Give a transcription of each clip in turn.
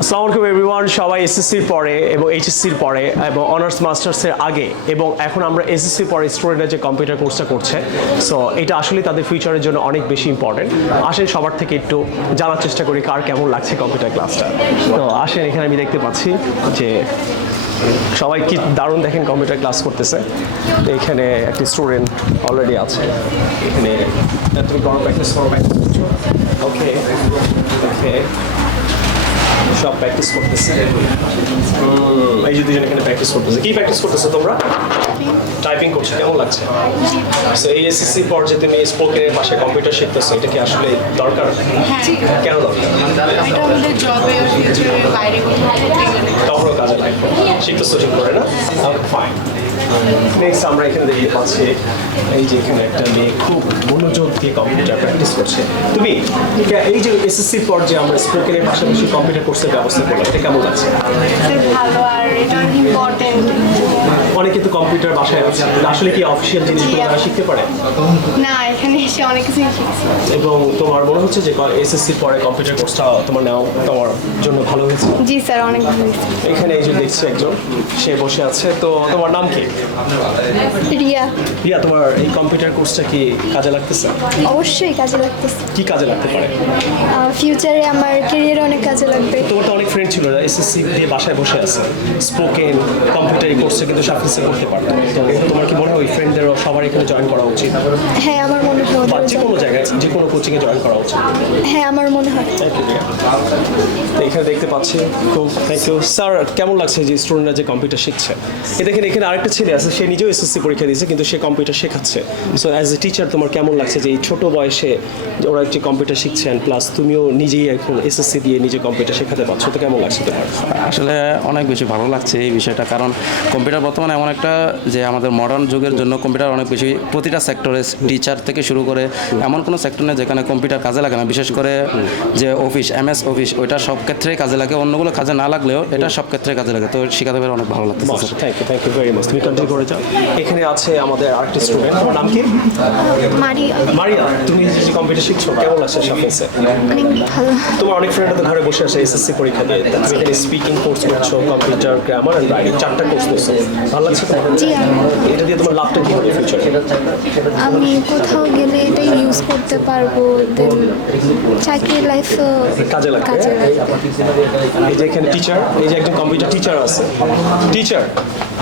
আসসালামু আলাইকুম এভরিওয়ান, সবাই এসএসসির পরে এবং এইচএসসির পরে এবং অনার্স মাস্টার্সের আগে এবং এখন আমরা এসএসসির পরে স্টুডেন্টরা যে কম্পিউটার কোর্সটা করছে, সো এটা আসলে তাদের ফিউচারের জন্য অনেক বেশি ইম্পর্টেন্ট। আসেন সবার থেকে একটু জানার চেষ্টা করি কার কেমন লাগছে কম্পিউটার ক্লাসটা। তো আসেন, এখানে আমি দেখতে পাচ্ছি যে সবাই কি দারুণ দেখেন কম্পিউটার ক্লাস করতেছে। এখানে একটি স্টুডেন্ট অলরেডি আছে। এখানে তুমি প্র্যাকটিস করো, ওকে ওকে, সব প্র্যাকটিস করতেছে। এই যে দুজন এখানে প্র্যাকটিস করতেছে। কি প্র্যাকটিস করতেছে তোমরা? টাইপিং করছো, কেমন লাগছে? সো এই এসএসসি পর যে তুমি স্পোকেনের পাশে কম্পিউটার শিখতেছো, এটা কি আসলে দরকার? কেন দরকার? এটা আমাদের জবে আর ফিউচারে বাইরে কোথাও যেতে গেলে তখনও কাজে লাগবে। শিখতেছো ঠিক করে না? ফাইন। নেক্সট আমরা এখানে দেখতে পাচ্ছি এই যে এখানে একটা মেয়ে খুব মনোযোগ দিয়ে কম্পিউটার প্র্যাকটিস করছে। তুমি এই যে এসএসসির পর যে আমরা স্পোকেনের পাশাপাশি কম্পিউটার কোর্সের ব্যবস্থা করলাম, এটা কেমন লাগছে? ভালো, আর এটা অনেক ইম্পর্টেন্ট। অনেকে তো কম্পিউটার বাসায় আছে, আসলে কি অফিসিয়াল জিনিসগুলো তারা শিখতে পারে? না, এখানে এসে অনেক কিছু শিখছি। এবং তোমার মনে হচ্ছে যে এসএসসির পরে কম্পিউটার কোর্সটা তোমার নেওয়া তোমার জন্য ভালো হয়েছে? জি স্যার, অনেক ভালো হয়েছে। এখানে এই যে দেখছি একজন, সে বসে আছে। তো তোমার নাম কি? রিয়া। রিয়া, তোমার এই কম্পিউটার কোর্সটা কি কাজে লাগতেছে? অবশ্যই কাজে লাগতেছে। কি কাজে লাগতে পারে? ফিউচারে আমার ক্যারিয়ারে অনেক কাজে লাগবে। তোমার তো অনেক ফ্রেন্ড ছিল এসএসসি দিয়ে বাসায় বসে আছে, স্পোকেন কম্পিউটার এই কোর্সে কিন্তু সাফিসে করতে পারতো। তো তোমার কি মনে হয় ওই ফ্রেন্ডদেরও সবার এখানে জয়েন করা উচিত? হ্যাঁ, আমার মনে হয় বা যে কোনো জায়গায় যে কোনো কোচিংয়ে জয়েন করা উচিত? হ্যাঁ, আমার মনে হয়। তো এখানে দেখতে পাচ্ছি, খুব থ্যাংক ইউ স্যার। কেমন লাগছে যে স্টুডেন্টরা যে কম্পিউটার শিখছে? এ দেখেন এখানে আরেকটা ছেলে আছে, সে নিজেও এসএসসি পরীক্ষা দিয়েছে কিন্তু সে কম্পিউটার শেখাচ্ছে। সো অ্যাজ এ টিচার তোমার কেমন লাগছে যে এই ছোটো বয়সে ওরা যে কম্পিউটার শিখছেন, প্লাস তুমিও নিজেই এখন এসএসসি দিয়ে নিজে কম্পিউটার শেখাতে পারছো, তো কেমন লাগছে তোমার? আসলে অনেক বেশি ভালো লাগছে এই বিষয়টা, কারণ কম্পিউটার বর্তমানে এমন একটা যে আমাদের মডার্ন যুগের জন্য কম্পিউটার অনেক বেশি প্রতিটা সেক্টরে, টিচার থেকে শুরু করে এমন কোনো সেক্টর নেই যেখানে কম্পিউটার কাজে লাগে না। বিশেষ করে যে অফিস, এমএস অফিস, ওইটা সব ক্ষেত্রেই কাজে লাগে, অন্যগুলো কাজে না লাগলেও এটা সব ক্ষেত্রে কাজে লাগে। তো শেখাতে পেরে অনেক ভালো লাগছে। Thank you very much. তুমি কন্টিনিউ করে যাও। এখানে আছে আমাদের আরেকটি স্টুডেন্ট, তোমার নাম কি? মারিয়া। মারিয়া, তুমি যে কম্পিউটার শিখছো, কেমন লাগছে সাফিসে? অনেক ভালো। তোমার অনেক ফ্রেন্ড তো ঘরে বসে আছে এসএসসি পরীক্ষা দিয়ে, তুমি এখানে স্পিকিং কোর্স করছো, কম্পিউটার, গ্রামার এন্ড রাইটিং, 4টা কোর্স করছো। ভালো লাগছে তোমার? জি। এটা দিয়ে তোমার লাভটা কি হবে ফিউচারে? আমি কোথাও গেলে এটাই ইউজ করতে পারবো, দেন চাকরির লাইফে কাজে লাগবে। এই যে এখানে টিচার, এই যে একজন কম্পিউটার টিচার আছে। টিচার,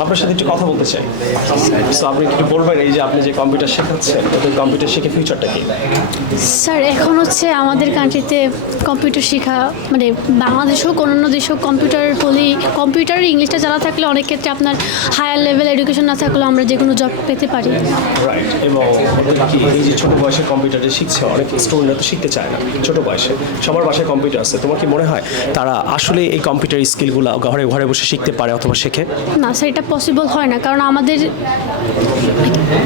আপনার সাথে একটু কথা বলতে চাই। সো আপনি একটু বলবেন এই যে আপনি যে কম্পিউটার শেখাচ্ছেন, তাদের কম্পিউটার শিখে ফিউচারটা কি? স্যার, এখন হচ্ছে আমাদের কান্ট্রিতে কম্পিউটার শেখা, মানে বাংলাদেশ হোক অন্যান্য দেশ হোক, কম্পিউটার ইংলিশটা জানা থাকলে অনেক ক্ষেত্রে আপনার হায়ার লেভেল এডুকেশন না থাকলেও আমরা যে কোনো জব পেতে পারি। রাইট। এবং কি এই যে ছোটো বয়সে কম্পিউটারে শিখছে, অনেক স্টুডেন্টরা তো শিখতে চায় না ছোটো বয়সে, সবার বাসায় কম্পিউটার আছে। তোমার কি মনে হয় তারা আসলে এই কম্পিউটার স্কিলগুলো ঘরে ঘরে বসে শিখতে পারে অথবা শেখে? না স্যার, এটা পসিবল হয় না, কারণ আমাদের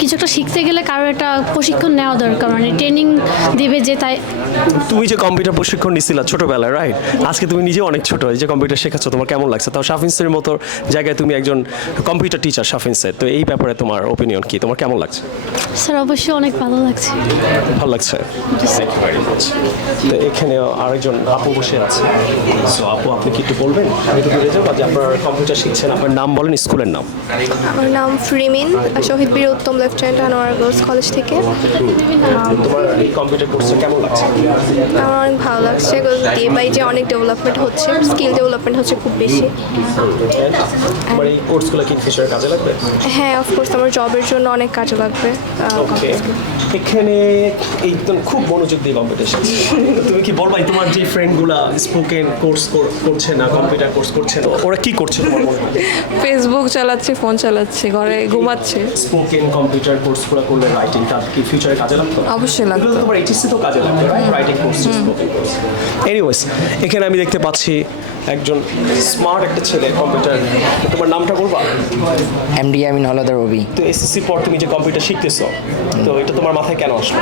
কিছু একটা শিখতে গেলে কারো একটা প্রশিক্ষণ নেওয়া দরকার, মানে ট্রেনিং দেবে যে। তাই তুমি যে কম্পিউটার প্রশিক্ষণ নিছিলা ছোটবেলায়, রাইট, আজকে তুমি নিজে অনেক ছোট, এই যে কম্পিউটার শেখাচ্ছ, তোমার কেমন লাগছে? তাও শাফিন্সের মতো জায়গায় তুমি একজন কম্পিউটার টিচার শাফিন্সের, তো এই ব্যাপারে তোমার ওপিনিয়ন কি? তোমার কেমন লাগছে? স্যার অবশ্যই অনেক ভালো লাগছে। ভালো লাগছে। তো এখানে আরেকজন আপু বসে আছে। সো আপু, আপনি কি একটু বলবেন? আমি একটু বলে যাবো যে আপনার কম্পিউটার শিখছেন, আপনার নাম বলেন, স্কুলের নাম। আমার নাম ফ্রিমিন, শহীদ বীর উত্তম লেফটেন্যান্ট আনোয়ারা গার্লস কলেজ থেকে। তোমার এই কম্পিউটার কোর্সে কেমন লাগছে? আমার অনেক ভালো লাগছে, ডে বাই ডে অনেক ডেভেলপমেন্ট হচ্ছে, স্কিল ডেভেলপমেন্ট হচ্ছে খুব বেশি। তোমার এই কোর্সগুলো কি ফিউচারে কাজে লাগবে? হ্যাঁ, অফকোর্স আমার জবের জন্য অনেক কাজে লাগবে। ওকে। এখানে একদম খুব মনোযোগ দিয়ে কম্পিউটার শিখছে। তুমি কি বলবা তোমার যে ফ্রেন্ডগুলা স্পোকেন কোর্স করছে না, কম্পিউটার কোর্স করছে না, ওরা কি করছে তোমার মনে হয়? ফেসবুক চালাচ্ছে, ফোন চালাচ্ছে, ঘরে ঘুমাচ্ছে। স্পোকেন কম্পিউটার কোর্সগুলো করলে রাইটিং তার কি ফিউচারে কাজে লাগতো? অবশ্যই লাগতো। এগুলো তোমার এইচএসসি তো কাজে লাগবে, right? Writing course, spoken course. Anyways, এখানে আমি দেখতে পাচ্ছি একজন স্মার্ট একটা ছেলে কম্পিউটার। তোমার নামটা বলবা? এমডি আমিন হলদার রবি। তো এসএসসি পর তুমি যে কম্পিউটার শিখতেছো, তো এটা তোমার মাথায় কেন আসলো?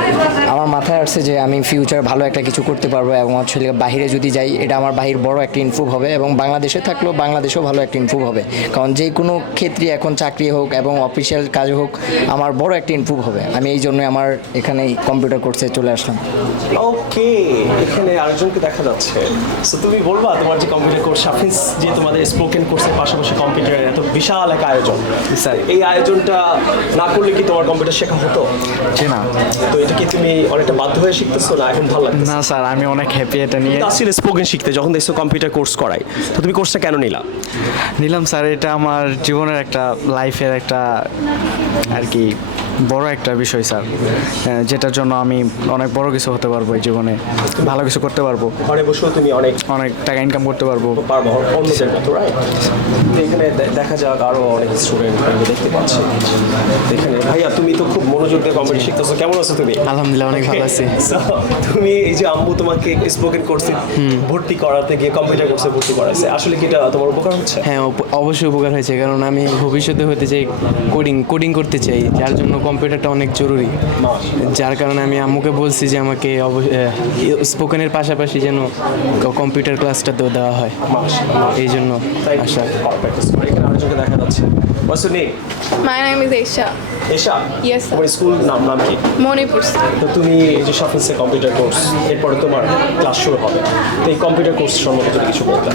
আমার মাথায় আসছে যে আমি ফিউচার ভালো একটা কিছু করতে পারবো এবং হচ্ছে বাইরে যদি যাই এটা আমার বাহির বড় একটা ইমপ্রুভ হবে এবং বাংলাদেশে থাকলেও বাংলাদেশেও ভালো একটা ইমপ্রুভ হবে, কারণ যে কোনো ক্ষেত্রে এখন চাকরি হোক এবং অফিসিয়াল কাজ হোক আমার বড় একটা ইমপ্রুভ হবে। আমি এই জন্যই আমার এখানে কম্পিউটার কোর্সে চলে আসলাম। ওকে, এখানে আরেকজনকে দেখা যাচ্ছে। সো তুমি বলবা তোমার যে কম্পিউটার কম্পিউটার কোর্স সাফিস যে তোমাদের স্পোকেন কোর্সের পাশাপাশি কম্পিউটারের এত বিশাল এক আয়োজন, স্যার এই আয়োজনটা না করলে কি তোমার কম্পিউটার শেখা হতো? জি না। তো এটা কি তুমি অনেকটা বাধ্য হয়ে শিখতেছো না এখন ভালো লাগছে? না স্যার, আমি অনেক হ্যাপি এটা নিয়ে। আসলে স্পোকেন শিখতে যখন দেখছো কম্পিউটার কোর্স করাই, তো তুমি কোর্সটা কেন নিলা? নিলাম স্যার, এটা আমার জীবনের একটা লাইফের একটা আর কি বড় একটা বিষয় স্যার, যেটার জন্য আমি অনেক বড় কিছু হতে পারবো এই জীবনে, ভালো কিছু করতে পারবো, ঘরে বসেও তুমি অনেক অনেক টাকা ইনকাম করতে পারবো। অন্যদের মতো, রাইট? এখানে দেখা যাক আরো অনেক স্টুডেন্ট আমি দেখতে পাচ্ছি এখানে। ভাইয়া তুমি তো খুব মনোযোগ দিয়ে কম্পিউটার শিখতেছো, কেমন আছো তুমি? আলহামদুলিল্লাহ অনেক ভালো আছি। So, তুমি এই যে আম্মু তোমাকে স্পোকেন কোর্সে ভর্তি করাতে গিয়ে কম্পিউটার কোর্সে ভর্তি করাইছে, আসলে কি এটা তোমার উপকার হচ্ছে? হ্যাঁ, অবশ্যই উপকার হয়েছে, কারণ আমি ভবিষ্যতে হতে চাই কোডিং করতে চাই, যার জন্য কম্পিউটারটা অনেক জরুরি। যার কারণে আমি আম্মুকে বলছি যে আমাকে স্পোকেনের পাশাপাশি যেন কম্পিউটার ক্লাসটা দেওয়া হয়, এই জন্য আশা। এখানে আরেকজনকে দেখা যাচ্ছে। What's your name? My name is Esha. Esha? Yes, sir. তোমার স্কুল নাম কি? মণিপুর। তো তুমি এই যে সাফিসে কম্পিউটার কোর্স, এরপরে তোমার ক্লাস শুরু হবে, তো এই কম্পিউটার কোর্স সম্পর্কে তুমি কিছু বলতে?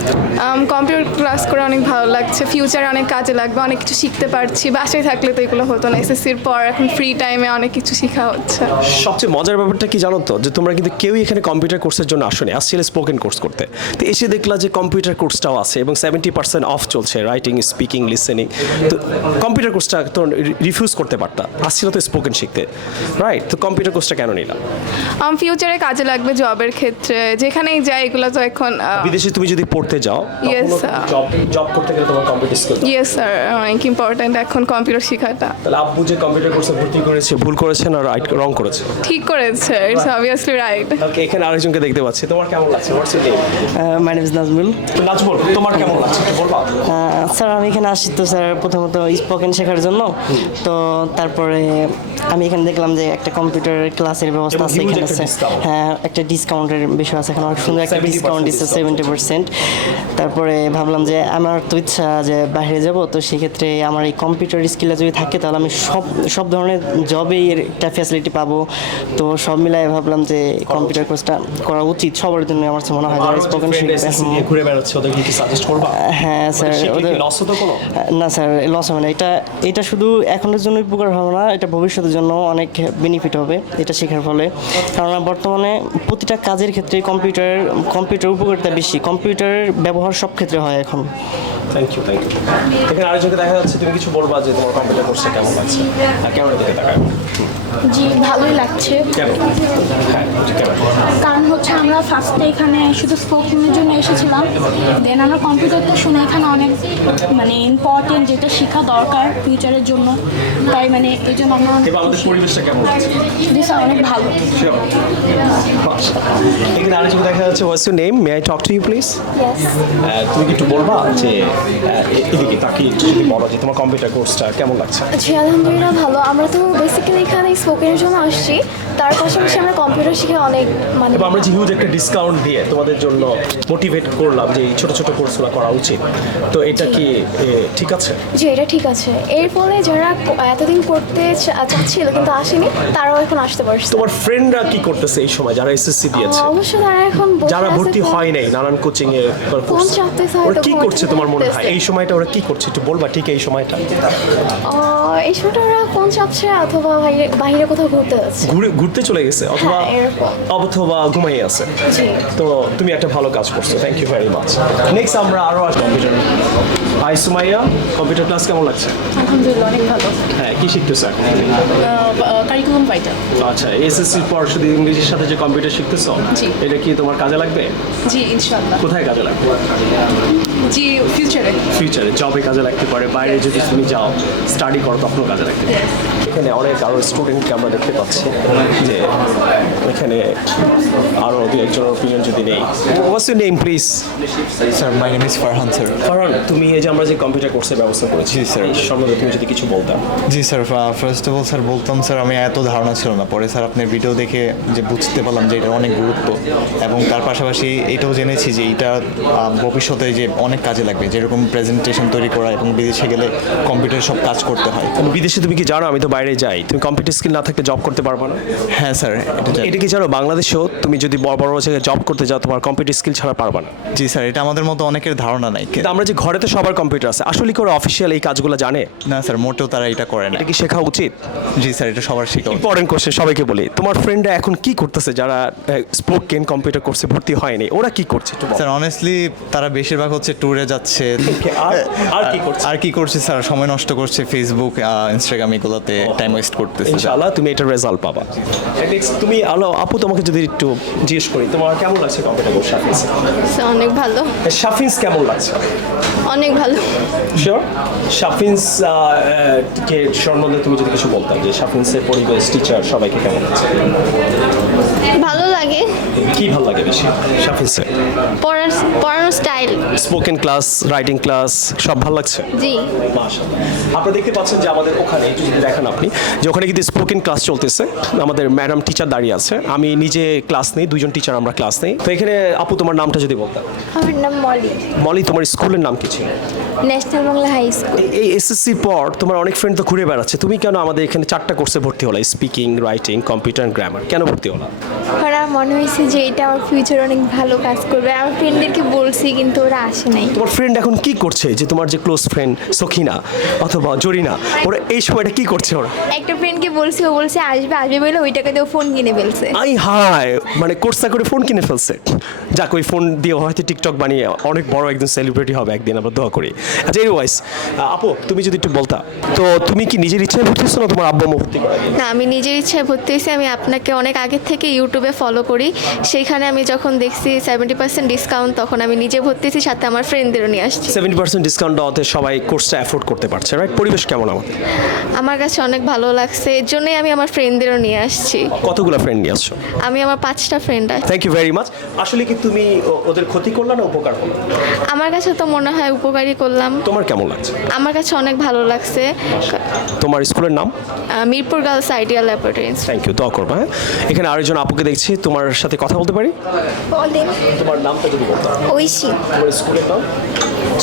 কম্পিউটার ক্লাস করে অনেক ভালো লাগছে, ফিউচারে অনেক কাজে লাগবে, অনেক কিছু শিখতে পারছি। বাসায় থাকলে তো এগুলো হতো না, এসএসসির পর এখন ফ্রি টাইমে অনেক কিছু শেখা হচ্ছে। সবচেয়ে মজার ব্যাপারটা কি জানো তো, যে তোমরা কিন্তু কেউই এখানে কম্পিউটার কোর্সের জন্য আসোনি, আসছিলে স্পোকেন কোর্স করতে। তো এসে দেখলা যে কম্পিউটার কোর্সটাও আছে এবং 70% অফ চলছে, রাইটিং, স্পিকিং, লিসেনিং। তো কম্পিউটার কোর্সটা তো রিফিউজ করতে পারতা, আসছিল তো স্পোকেন শিখতে, রাইট? তো কম্পিউটার কোর্সটা কেন নিলাম? ফিউচারে কাজে লাগবে, জবের ক্ষেত্রে যেখানেই যাই, এগুলো তো এখন বিদেশে তুমি যদি পড়তে যাও, Yes, sir. জব করতে গেলে তোমার কম্পিউটার স্কিল। ইয়েস স্যার, অনেক ইম্পর্ট্যান্ট এখন কম্পিউটার শেখাটা। তাহলে আব্বু যে কম্পিউটার কোর্সে ভর্তি করেছে ভুল করেছে না রং করেছে? ঠিক করেছে, ইটস অবভিয়াসলি রাইট। ওকে, এখানে আরেকজনকে দেখতে পাচ্ছি, তোমার কেমন লাগছে? হোয়াটস your name? My name is Nazmul. তো নাজমুল, তোমার কেমন লাগছে একটু বলবা? স্যার আমি এখানে আসছি তো স্যার প্রথমত স্পোকেন শেখার জন্য, তো তারপরে আমি এখানে দেখলাম যে একটা কম্পিউটার ক্লাসের ব্যবস্থা আছে এখানে আছে। হ্যাঁ, একটা ডিসকাউন্টের বিষয় আছে এখানে, অনেক সুন্দর একটা ডিসকাউন্ট দিচ্ছে 70%। তারপরে ভাবলাম যে আমার তো ইচ্ছা যে বাইরে যাব, তো সেক্ষেত্রে আমার এই কম্পিউটার স্কিলটা যদি থাকে তাহলে আমি সব ধরনের জবেই একটা ফ্যাসিলিটি পাবো। তো সব মিলাই ভাবলাম যে কম্পিউটার কোর্সটা করা উচিত সবার জন্য, আমার কাছে মনে হয় যারা স্পোকেন শিখবে। ঘুরে বেড়াচ্ছে, ওদেরকে কি সাজেস্ট করবা? হ্যাঁ স্যার, ওদের লস হতো কোনো? না স্যার, লস হবে না। এটা শুধু এখনের জন্য উপকার হবে না, এটা ভবিষ্যতের জন্য অনেক বেনিফিট হবে এটা শেখার ফলে। কারণ বর্তমানে প্রতিটা কাজের ক্ষেত্রে কম্পিউটার উপকারিতা বেশি, কম্পিউটারের ব্যবহার সব ক্ষেত্রে হয় এখন। Thank you. এখানে আরেকজনকে দেখা যাচ্ছে, তুমি কিছু বলবা যে তোমার কম্পিউটার কোর্সটা কেমন লাগছে? ক্যামেরা দিকে তাকায়। জি, ভালোই লাগছে। কেন? হ্যাঁ, কেমন? কারণ হচ্ছে আমরা ফার্স্টে এখানে শুধু স্পোকেনের জন্য এসেছিলাম, দেন আমরা কম্পিউটারটা শুনে এখানে অনেক মানে ইম্পর্টেন্ট যেটা শেখা দরকার ফিউচারের জন্য, তাই মানে এই জন্য আমরা এবার আমাদের পরিবেশটা কেমন লাগছে? অনেক ভালো। এখানে আরেকজন দেখা যাচ্ছে, what's your name? May I talk to you please? তুমি কি একটু বলবা যে এদিকে তাকিয়ে একটু যদি বলো যে তোমার কম্পিউটার কোর্সটা কেমন লাগছে? জি আলহামদুলিল্লাহ ভালো। আমরা তো বেসিক্যালি এখানে স্পোকেনের জন্য আসছি, তার পাশাপাশি আমরা কম্পিউটার শিখে অনেক মানে এবং আমরা যে হিউজ একটা ডিসকাউন্ট দিয়ে তোমাদের জন্য মোটিভেট করলাম যে এই ছোটো ছোটো কোর্সগুলো করা উচিত, তো এটা কি ঠিক আছে? জি এটা ঠিক আছে। এর ফলে যারা এতদিন করতে চাচ্ছিল কিন্তু আসেনি, তারাও এখন আসতে পারছে। তোমার ফ্রেন্ডরা কি করতেছে এই সময় যারা এসএসসি দিয়েছে? অবশ্যই তারা এখন বসে যারা আছে, ভর্তি হয় নাই নানান কোচিং এ ফোন চাপতেছে, ওরা হয়তো কি করছে তোমার মনে হয় ঘুমাইতে এই সময়টা? ওরা কি করছে একটু বলবা ঠিক এই সময়টা? এই সময়টা ওরা ফোন চাপছে অথবা বাইরে কোথাও ঘুরতে যাচ্ছে। ঘুরতে চলে গেছে অথবা হ্যাঁ, এরকম। অথবা ঘুমাই আছে। জি। তো তুমি একটা ভালো কাজ করছো, thank you very much. Next আমরা আরো computer. Hi Sumaiya, computer class কেমন লাগছে? আলহামদুলিল্লাহ অনেক ভালো। হ্যাঁ, কি শিখতেছো এখন? Curriculum writer. আচ্ছা, এসএসসির পর শুধু ইংলিশের সাথে যে কম্পিউটার শিখতেছো, জি। এটা কি তোমার কাজে লাগবে? জি ইনশাআল্লাহ। কোথায় কাজে লাগবে? জি ফিউচারে জবে কাজে লাগতে পারে, বাইরে যদি তুমি যাও স্টাডি করো তখনও কাজে লাগতে পারে। এখানে অনেক আরও স্টুডেন্টকে আমরা দেখতে পাচ্ছি যে এখানে আরও দু একজনের ওপিনিয়ন যদি নেই। হোয়াটস your name please? Sir my name is Farhan sir. Farhan, তুমি এই যে আমরা যে কম্পিউটার কোর্সের ব্যবস্থা করেছি, জি, স্যার। এই সম্বন্ধে তুমি যদি কিছু বলতাম। জি sir, first of all sir বলতাম স্যার আমি এত ধারণা ছিল না, পরে স্যার আপনার ভিডিও দেখে যে বুঝতে পারলাম যে এটা অনেক গুরুত্ব, এবং তার পাশাপাশি এটাও জেনেছি যে এটা ভবিষ্যতে যে অনেক কাজে লাগবে, যেরকম প্রেজেন্টেশন তৈরি করা এবং বিদেশে গেলে কম্পিউটারে সব কাজ করতে হয়। বিদেশে তুমি কি জানো আমি তো বাইরে যাই, তুমি কম্পিউটার স্কিল না থাকলে জব করতে পারবে না? হ্যাঁ স্যার, এটা কি জানো বাংলাদেশেও তুমি যদি বড় বড় জায়গায় জব করতে যাও তোমার কম্পিউটার স্কিল ছাড়া পারবে না? জি স্যার, এটা আমাদের মতো অনেকের ধারণা নাই। কিন্তু আমরা যে ঘরে তো সবার কম্পিউটার আছে, আসলে করে অফিসিয়াল এই কাজগুলো জানে? না স্যার, মোটেও তারা এটা করে না। এটা কি শেখা উচিত? জি স্যার, এটা সবার শেখা উচিত। ইম্পর্টেন্ট কোশ্চেন, সবাইকে বলি, তোমার ফ্রেন্ডরা এখন কি করতেছে যারা স্পোকেন কম্পিউটার কোর্সে ভর্তি হয়নি, ওরা কি করছে একটু বলো। স্যার অনেস্টলি তারা বেশিরভাগ হচ্ছে ট্যুরে যাচ্ছে। আর কি করছে? আর কি করছে স্যার, সময় নষ্ট করছে ফেসবুক, ইনস্টাগ্রাম এগুলোতে টাইম ওয়েস্ট করতেছে। ইনশাআল্লাহ তুমি এটা রেজাল্ট পাবা। নেক্সট তুমি আপু, তোমাকে যদি একটু জিজ্ঞেস করি তোমার কেমন লাগছে কম্পিউটার কোর্স শাফিন্স? অনেক ভালো। শাফিন্স কেমন লাগছে? অনেক ভালো। শিওর? শাফিন্স কে সম্বন্ধে তুমি যদি কিছু বলতাম যে শাফিন্সের পরিবেশ, টিচার সবাইকে কেমন লাগছে? ভালো লাগে। কি ভালো লাগে বেশি শাফিন্সে? পড়ানোর style. Spoken class, writing class সব ভালো লাগছে? জি। মাশাআল্লাহ। আপনারা দেখতে পাচ্ছেন যে আমাদের ওখানে একটু যদি দেখেন আপনি যে ওখানে কিন্তু স্পোকেন ক্লাস চলতেছে, আমাদের ম্যাডাম টিচার দাঁড়িয়ে আছে, আমি নিজে ক্লাস নেই, দুজন টিচার আমরা ক্লাস নেই। তো এখানে আপু তোমার নামটা যদি বলতাম। আমার নাম মলি। মলি, তোমার স্কুলের নাম কি ছিল? National Bangla high school. এই এসএসসির পর তোমার অনেক ফ্রেন্ড তো ঘুরে বেড়াচ্ছে, তুমি কেন আমাদের এখানে 4টা কোর্সে ভর্তি হলো, speaking, writing, computer and grammar, কেন ভর্তি হলো? আমার মনে হয়েছে যে এটা আমার ফিউচার অনেক ভালো কাজ করবে। আমার ফ্রেন্ডদেরকে বলছি কিন্তু ওরা আসে নাই। তোমার ফ্রেন্ড এখন কি করছে, যে তোমার যে ক্লোজ ফ্রেন্ড সখিনা অথবা জরিনা, ওরা এই সময়টা কি করছে? ওরা একটা ফ্রেন্ডকে বলছি, ও বলছে আসবে বলে ওই টাকা দিয়ে ফোন কিনে ফেলছে। আই হায়, মানে কোর্সটা করে ফোন কিনে ফেলছে। যাক, ওই ফোন দিয়ে হয়তো টিকটক বানিয়ে অনেক বড় একজন সেলিব্রিটি হবে একদিন, আমরা দোয়া করি। আচ্ছা এনিওয়াইজ আপু, তুমি যদি একটু বলতা, তো তুমি কি নিজের ইচ্ছায় ভর্তি হচ্ছো না তোমার আব্বু আম্মু ভর্তি করায়? না, আমি নিজের ইচ্ছায় ভর্তি হয়েছি। আমি আপনাকে অনেক আগের থেকে ইউটিউবে ফলো করি, সেইখানে আমি যখন দেখছি 70% ডিসকাউন্ট, তখন আমি নিজে ভর্তি হয়েছি, সাথে আমার ফ্রেন্ডদেরও নিয়ে আসছি। 70% ডিসকাউন্ট দেওয়াতে সবাই কোর্সটা অ্যাফোর্ড করতে পারছে, রাইট? পরিবেশ কেমন আমাদের? আমার কাছে অনেক ভালো লাগছে, এর জন্যই আমি আমার ফ্রেন্ডদেরও নিয়ে আসছি। কতগুলো ফ্রেন্ড নিয়ে আসছো? আমি আমার 5টা ফ্রেন্ড আছে। Thank you very much. আসলে কি তুমি ওদের ক্ষতি করলা না উপকার করলা? আমার কাছে তো মনে হয় উপকারই করলাম। তোমার কেমন লাগছে? আমার কাছে অনেক ভালো লাগছে। তোমার স্কুলের নাম? Mirpur girls ideal laboratory. Thank you, দোয়া করবা। হ্যাঁ, এখানে আরেকজন আপুকে দেখছি, তোমার সাথে কথা বলতে পারি? বলেন। তোমার নামটা যদি বলতে। ঐশী। তোমার স্কুলের নাম?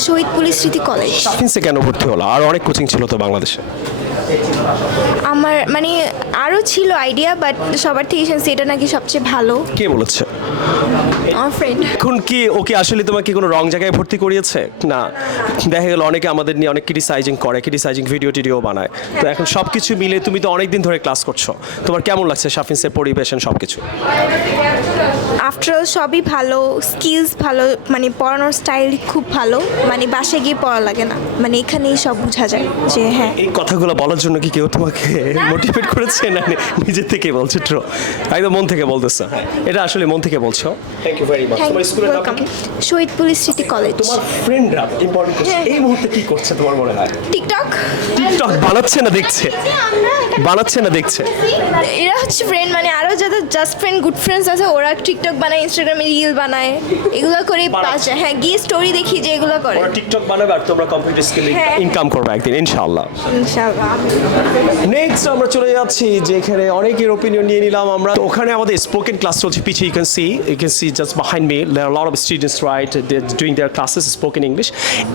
শহীদ পুলিশ স্মৃতি কলেজ। শাফিন্সে কেন ভর্তি হলো? আর অনেক কোচিং ছিল তো বাংলাদেশে। আমার মানে আরও ছিল আইডিয়া, বাট সবার থেকে শুনছি এটা নাকি সবচেয়ে ভালো। কে বলেছে? আমার ফ্রেন্ড। এখন কি ওকে আসলে তোমাকে কোনো রং জায়গায় ভর্তি করিয়েছে না? দেখা গেল অনেকে আমাদের নিয়ে অনেক ক্রিটিসাইজিং করে, ক্রিটিসাইজিং ভিডিও টিডিও বানায়, তো এখন সব কিছু মিলে তুমি তো অনেক দিন ধরে ক্লাস করছো, তোমার কেমন লাগছে শাফিন্সের পরিবেশ সব কিছু? আফটারঅল সবই ভালো, স্কিলস ভালো, মানে পড়ানোর স্টাইল খুব ভালো, মানে বাসায় গিয়ে পড়া লাগে না, মানে এখানেই সব বোঝা যায় যে হ্যাঁ। এই কথাগুলো বলার জন্য কি কেউ তোমাকে মোটিভেট করেছে না নিজে থেকে বলছো? ট্রু, একদম মন থেকে বলতেছো? এটা আসলে মন থেকে বলছো। Thank you very much. তোমার স্কুলের নাম কি? Shaheed police Smriti college. তোমার ফ্রেন্ডরা ইম্পর্টেন্ট এই মুহূর্তে কি করছে তোমার মনে হয়? টিকটক বানাচ্ছে না দেখছে? বানাচ্ছে না দেখছে? এরা হচ্ছে ফ্রেন্ড, মানে আরো যাদের জাস্ট ফ্রেন্ড, গুড ফ্রেন্ডস আছে, ওরা টিকটক বানায়, ইনস্টাগ্রামে রিল বানায়, এগুলো করে পাশে হ্যাঁ গিয়ে স্টোরি দেখি যে এগুলো করে। ওরা টিকটক বানাবে আর তোমরা কম্পিউটার স্কিল ইনকাম করবে একদিন ইনশাআল্লাহ। ইনশাআল্লাহ। নেক্সট আমরা চলে যাচ্ছি যে এখানে অনেকের ওপিনিয়ন নিয়ে নিলাম আমরা। তো ওখানে আমাদের স্পোকেন ক্লাস চলছে, পিছিয়ে you can see just behind me there are lot of students, right? They are doing their classes spoken English.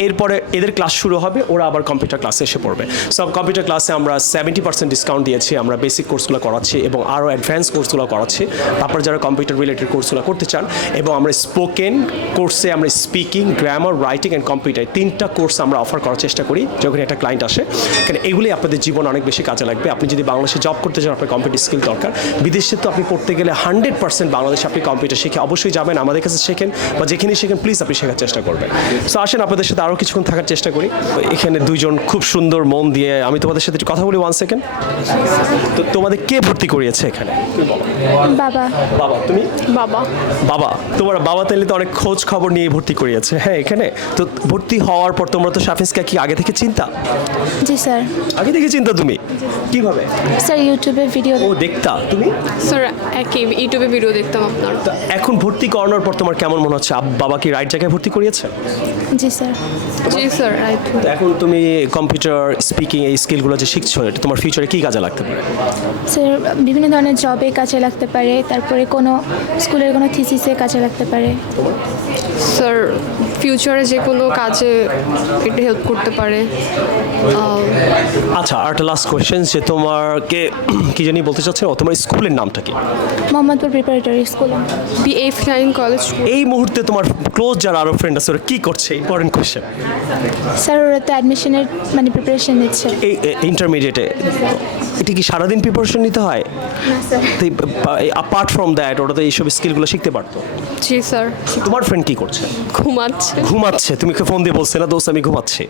এরপরে এদের ক্লাস শুরু হবে, ওরা আবার কম্পিউটার ক্লাসে এসে পড়বে। সো কম্পিউটার ক্লাসে আমরা 70% ডিসকাউন্ট দিয়েছি, আমরা বেসিক কোর্সগুলো করাচ্ছি এবং আরও অ্যাডভান্স কোর্সগুলো করাচ্ছি। তারপর যারা কম্পিউটার রিলেটেড কোর্সগুলো করতে চান, এবং আমরা স্পোকেন কোর্সে আমরা speaking, grammar, writing and computer 3টা কোর্স আমরা অফার করার চেষ্টা করি যখন একটা ক্লায়েন্ট আসে, কারণ এগুলি আপনাদের জীবন অনেক বেশি কাজে লাগবে। আপনি যদি বাংলাদেশে জব করতে চান, আপনার কম্পিউটার স্কিল দরকার। বিদেশে তো আপনি পড়তে গেলে 100% বাংলাদেশে আপনি কম্পিউটার শিখে অবশ্যই যাবেন, আমাদের কাছে শেখেন বা যেখানে শেখেন প্লিজ আপনি শেখার চেষ্টা করবেন। সো আসেন আপনাদের সাথে আরও কিছুক্ষণ থাকার চেষ্টা করি। এখানে দুইজন খুব সুন্দর মন দিয়ে, আমি তোমাদের সাথে একটু কথা বলি 1 সেকেন্ড। তো তোমাদের কে ভর্তি করিয়েছে এখানে? বাবা। বাবা। তুমি? বাবা। বাবা। তোমার বাবা তাহলে তো অনেক খোঁজ খবর নিয়ে ভর্তি করিয়েছে। হ্যাঁ, এখানে তো ভর্তি হওয়ার পর তোমরা তো শাফিন্সকে কি আগে থেকে চিন্তা? জি স্যার। আগে থেকে চিন্তা তুমি? কিভাবে? স্যার ইউটিউবে ভিডিও। ও দেখতা তুমি? স্যার একই ইউটিউবে ভিডিও দেখতাম আপনার। এখন ভর্তি করানোর পর তোমার কেমন মনে হচ্ছে? বাবা কি রাইট জায়গায় ভর্তি করিয়েছে? জি স্যার। জি স্যার, রাইট। এখন তুমি কম্পিউটার স্পিকিং এই স্কিলগুলো যে শিখছো, এটা তোমার ফিউচারে কি কাজে লাগতে পারে? স্যার বিভিন্ন ধরনের জবে কাজে লাগতে পারে, তারপরে কোনো স্কুলে ফিউচারে কোনো থিসিসে কাজে লাগতে পারে। স্যার ফিউচারে যে কোনো কাজে এটা হেল্প করতে পারে। আচ্ছা, আর একটা লাস্ট কোয়েশ্চেন, যে তোমাকে কি জানি বলতে চাচ্ছে, তোমার স্কুলের নামটা কি? Mohammadpur preparatory school. BF9 college. এই মুহূর্তে তোমার ক্লোজ যারা আরো ফ্রেন্ড আছে ওরা কি করছে? Important question. স্যার ওরা তো অ্যাডমিশনের মানে প্রিপারেশন নিচ্ছে। এই ইন্টারমিডিয়েটে এটা কি সারাদিন প্রিপারেশন নিতে হয়? অ্যাপার্ট ফ্রম দ্যাট ওরা তো এইসব স্কিলগুলো শিখতে পারতো। জি স্যার। তোমার ফ্রেন্ড কি করছে? ঘুমাচ্ছে। তুমি ফোন দিয়ে বলছে না দোস্ত আমি ঘুমাচ্ছি?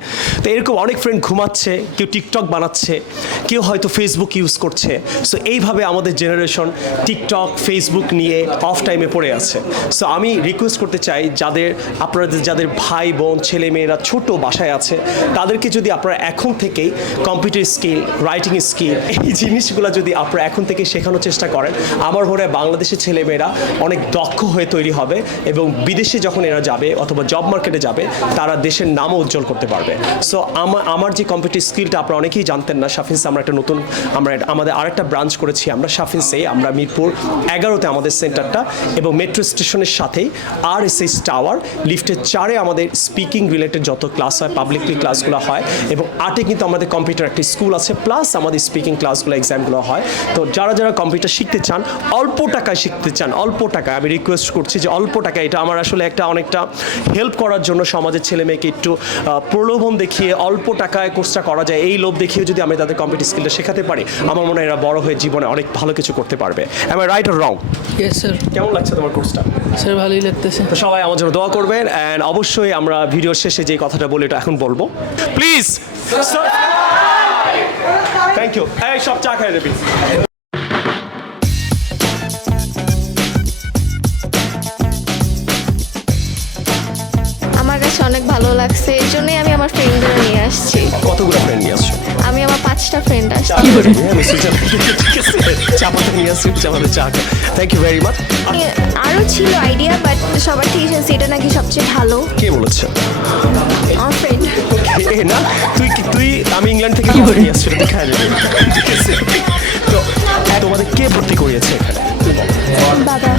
তো এরকম অনেক ফ্রেন্ড ঘুমাচ্ছে, কেউ টিকটক বানাচ্ছে, কেউ হয়তো ফেসবুক ইউজ করছে। সো এইভাবে আমাদের জেনারেশন টিকটক ফেসবুক নিয়ে অফ টাইমে পড়ে আছে। সো আমি রিকোয়েস্ট করতে চাই, যাদের ভাই বোন ছেলে মেয়েরা ছোট বাসায় আছে, তাদেরকে যদি আপনারা এখন থেকেই কম্পিউটার স্কিল, রাইটিং স্কিল, এই জিনিসগুলো যদি আপনারা এখন থেকে শেখানোর চেষ্টা করেন, আমার মনে হয় বাংলাদেশের ছেলেমেয়েরা অনেক দক্ষ হয়ে তৈরি হবে এবং বিদেশে যখন এরা যাবে অথবা জব মার্কেটে যাবে, তারা দেশের নামও উজ্জ্বল করতে পারবে। সো আমার যে কম্পিউটার স্কিলটা আপনারা অনেকেই জানতেন না, শাফিনসে আমরা একটা নতুন আমাদের আরেকটা ব্রাঞ্চ করেছি আমরা শাফিনসে। আমরা মিরপুর 11-তে আমাদের সেন্টারটা, এবং মেট্রো স্টেশনের সাথেই RSS টাওয়ার লিফটের 4-এ আমাদের স্পিকিং রিলেটেড যত ক্লাস হয়, পাবলিকলি ক্লাসগুলো হয়, এবং 8-এ কিন্তু আমাদের কম্পিউটার একটা স্কুল আছে, প্লাস আমাদের স্পিকিং ক্লাসগুলো এক্সামগুলো হয়। তো যারা কম্পিউটার শিখতে চান, অল্প টাকায় শিখতে চান, অল্প টাকায়, আমি রিকোয়েস্ট করছি যে অল্প টাকায়, এটা আমার আসলে অনেকটা হেল্প করার জন্য সমাজের ছেলে মেয়েকে একটু প্রলোভন দেখিয়ে অল্প টাকায় কোর্সটা করা যায়, এই লোভ দেখিয়ে যদি আমি তাদের কম্পিউটার স্কিলটা শেখাতে পারি, আমার মনে হয় এরা বড় হয়ে জীবনে অনেক ভালো কিছু করতে পারবে। Am I right or wrong? Yes sir. কেমন লাগছে তোমার কোর্সটা? স্যার ভালোই লাগতেছে। তো সবাই আমার জন্য দোয়া করবেন, অ্যান্ড অবশ্যই আমরা ভিডিওর শেষে যে কথাটা বলি এটা এখন বলবো, প্লিজ। Thank you. এই সব চা খাই দেবি। আমার কাছে অনেক ভালো লাগছে, এই জন্যই আমি আমার ফ্রেন্ডদের নিয়ে আসছি। কতগুলো ফ্রেন্ড নিয়ে আসছো? আমি আমার 5টা ফ্রেন্ড আসছি। চাপাতে নিয়ে আসছি, চাপাতে চা। Thank you very much. আরও ছিল আইডিয়া, বাট সবার থেকে শুনছি এটা নাকি সবচেয়ে ভালো। কে বলেছে? আমার ফ্রেন্ড। না তুই আমি ইংল্যান্ড থেকে নিয়ে আসছি, দেখা যাবে। তো তোমাদের কে ভর্তি করিয়েছে এখানে? বাবা।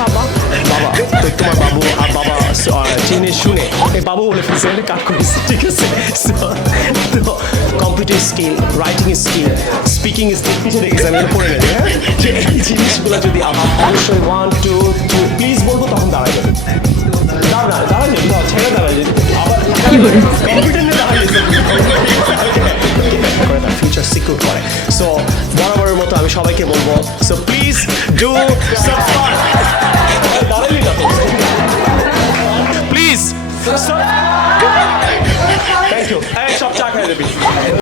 বাবা। তো তোমার বাবু আর বাবা জেনে শুনে বাবু বলে ফেলছে, কাট করেছে, ঠিক আছে? তো computer skill, writing skill, speaking skill পিছিয়ে দেখেছি আমি পড়ে নেবে। হ্যাঁ, এই জিনিসগুলো যদি অবশ্যই 1 2 3 প্লিজ বলবো, তখন দাঁড়ায় যাবে। দাঁড়ায় যাবে, ছেড়ে দাঁড়ায় যাবে, আবার কম্পিউটার নিয়ে দাঁড়ায় যাবে, তার ফিউচার সিকিউর করে। সো বরাবরের মতো আমি সবাইকে বলবো, so please do subscribe. Please